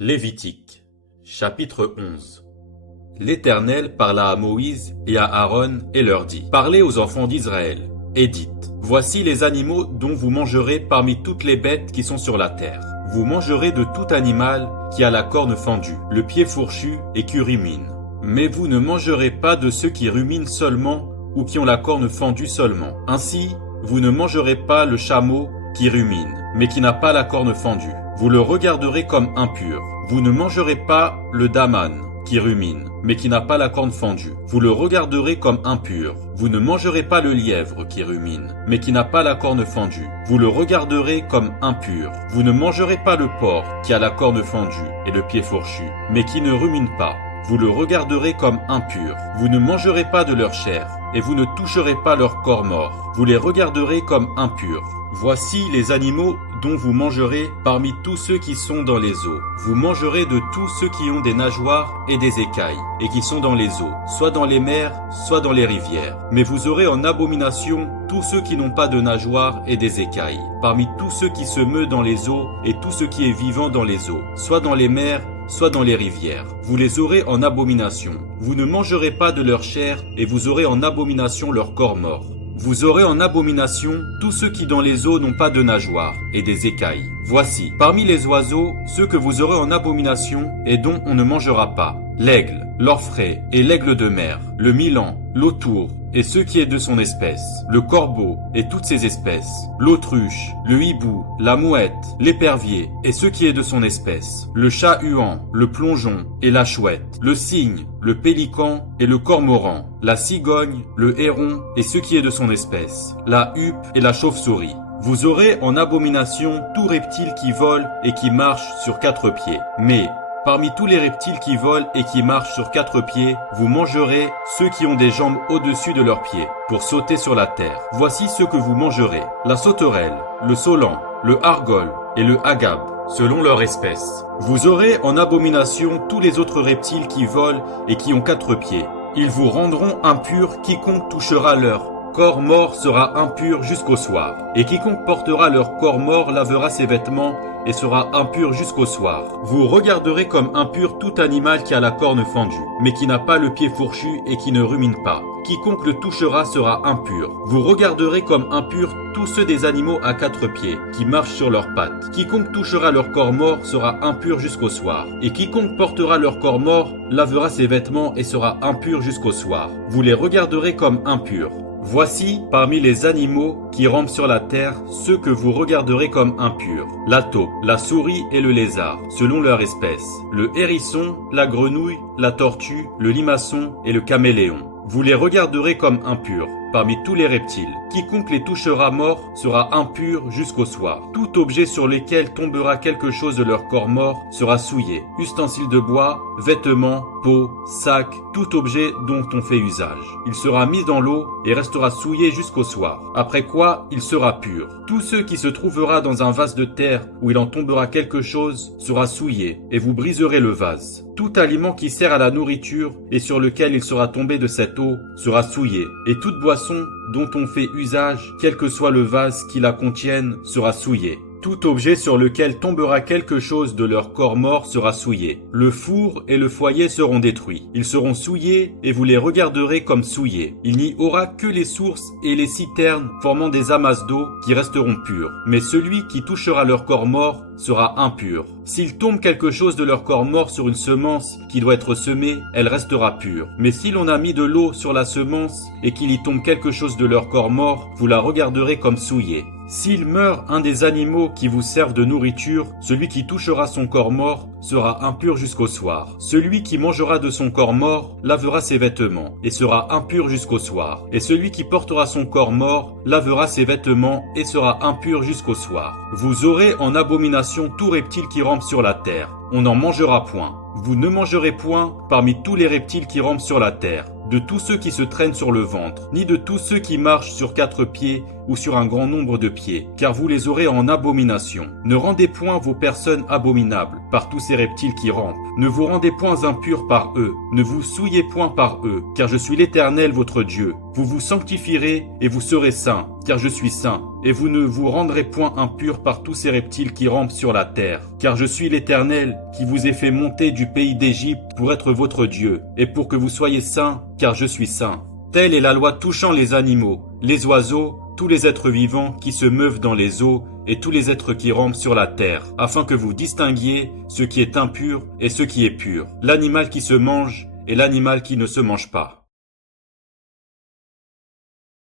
Lévitique, chapitre 11. L'Éternel parla à Moïse et à Aaron et leur dit: Parlez aux enfants d'Israël, et dites: Voici les animaux dont vous mangerez parmi toutes les bêtes qui sont sur la terre. Vous mangerez de tout animal qui a la corne fendue, le pied fourchu et qui rumine. Mais vous ne mangerez pas de ceux qui ruminent seulement ou qui ont la corne fendue seulement. Ainsi, vous ne mangerez pas le chameau qui rumine, mais qui n'a pas la corne fendue. Vous le regarderez comme impur. Vous ne mangerez pas le daman qui rumine, mais qui n'a pas la corne fendue. Vous le regarderez comme impur. Vous ne mangerez pas le lièvre qui rumine, mais qui n'a pas la corne fendue. Vous le regarderez comme impur. Vous ne mangerez pas le porc qui a la corne fendue et le pied fourchu, mais qui ne rumine pas. Vous le regarderez comme impur. Vous ne mangerez pas de leur chair, et vous ne toucherez pas leur corps mort. Vous les regarderez comme impurs. Voici les animaux dont vous mangerez parmi tous ceux qui sont dans les eaux. Vous mangerez de tous ceux qui ont des nageoires et des écailles, et qui sont dans les eaux, soit dans les mers, soit dans les rivières. Mais vous aurez en abomination tous ceux qui n'ont pas de nageoires et des écailles, parmi tous ceux qui se meuvent dans les eaux, et tout ce qui est vivant dans les eaux, soit dans les mers, soit dans les rivières. Vous les aurez en abomination. Vous ne mangerez pas de leur chair, et vous aurez en abomination leur corps mort. Vous aurez en abomination tous ceux qui dans les eaux n'ont pas de nageoires et des écailles. Voici, parmi les oiseaux, ceux que vous aurez en abomination et dont on ne mangera pas: l'aigle, l'orfraie et l'aigle de mer, le milan, l'autour et ce qui est de son espèce, le corbeau et toutes ses espèces, l'autruche, le hibou, la mouette, l'épervier et ce qui est de son espèce, le chat-huant, le plongeon et la chouette, le cygne, le pélican et le cormoran, la cigogne, le héron et ce qui est de son espèce, la huppe et la chauve-souris. Vous aurez en abomination tout reptile qui vole et qui marche sur quatre pieds. Mais parmi tous les reptiles qui volent et qui marchent sur quatre pieds, vous mangerez ceux qui ont des jambes au-dessus de leurs pieds, pour sauter sur la terre. Voici ce que vous mangerez: la sauterelle, le saulan, le argol et le agab, selon leur espèce. Vous aurez en abomination tous les autres reptiles qui volent et qui ont quatre pieds. Ils vous rendront impurs. Quiconque touchera leur corps mort sera impur jusqu'au soir. Et quiconque portera leur corps mort lavera ses vêtements et sera impur jusqu'au soir. Vous regarderez comme impur tout animal qui a la corne fendue, mais qui n'a pas le pied fourchu et qui ne rumine pas. Quiconque le touchera sera impur. Vous regarderez comme impurs tous ceux des animaux à quatre pieds, qui marchent sur leurs pattes. Quiconque touchera leur corps mort sera impur jusqu'au soir. Et quiconque portera leur corps mort lavera ses vêtements et sera impur jusqu'au soir. Vous les regarderez comme impurs. Voici, parmi les animaux qui rampent sur la terre, ceux que vous regarderez comme impurs: la taupe, la souris et le lézard, selon leur espèce, le hérisson, la grenouille, la tortue, le limaçon et le caméléon. Vous les regarderez comme impurs parmi tous les reptiles. Quiconque les touchera mort sera impur jusqu'au soir. Tout objet sur lequel tombera quelque chose de leur corps mort sera souillé: ustensiles de bois, vêtements, peaux, sacs, tout objet dont on fait usage. Il sera mis dans l'eau et restera souillé jusqu'au soir, après quoi il sera pur. Tout ce qui se trouvera dans un vase de terre où il en tombera quelque chose sera souillé, et vous briserez le vase. Tout aliment qui sert à la nourriture et sur lequel il sera tombé de cette eau sera souillé, et toute boisson dont on fait usage, quel que soit le vase qui la contienne, sera souillé. Tout objet sur lequel tombera quelque chose de leur corps mort sera souillé. Le four et le foyer seront détruits. Ils seront souillés et vous les regarderez comme souillés. Il n'y aura que les sources et les citernes formant des amasses d'eau qui resteront pures. Mais celui qui touchera leur corps mort sera impur. S'il tombe quelque chose de leur corps mort sur une semence qui doit être semée, elle restera pure. Mais si l'on a mis de l'eau sur la semence et qu'il y tombe quelque chose de leur corps mort, vous la regarderez comme souillée. S'il meurt un des animaux qui vous servent de nourriture, celui qui touchera son corps mort sera impur jusqu'au soir. Celui qui mangera de son corps mort lavera ses vêtements et sera impur jusqu'au soir. Et celui qui portera son corps mort lavera ses vêtements et sera impur jusqu'au soir. Vous aurez en abomination tout reptile qui rampe sur la terre. On n'en mangera point. Vous ne mangerez point parmi tous les reptiles qui rampent sur la terre, de tous ceux qui se traînent sur le ventre, ni de tous ceux qui marchent sur quatre pieds, ou sur un grand nombre de pieds, car vous les aurez en abomination. Ne rendez point vos personnes abominables par tous ces reptiles qui rampent. Ne vous rendez point impurs par eux. Ne vous souillez point par eux, car je suis l'Éternel votre Dieu. Vous vous sanctifierez et vous serez saints, car je suis saint. Et vous ne vous rendrez point impurs par tous ces reptiles qui rampent sur la terre. Car je suis l'Éternel qui vous ai fait monter du pays d'Égypte pour être votre Dieu, et pour que vous soyez saints, car je suis saint. Telle est la loi touchant les animaux, les oiseaux, tous les êtres vivants qui se meuvent dans les eaux et tous les êtres qui rampent sur la terre, afin que vous distinguiez ce qui est impur et ce qui est pur, l'animal qui se mange et l'animal qui ne se mange pas.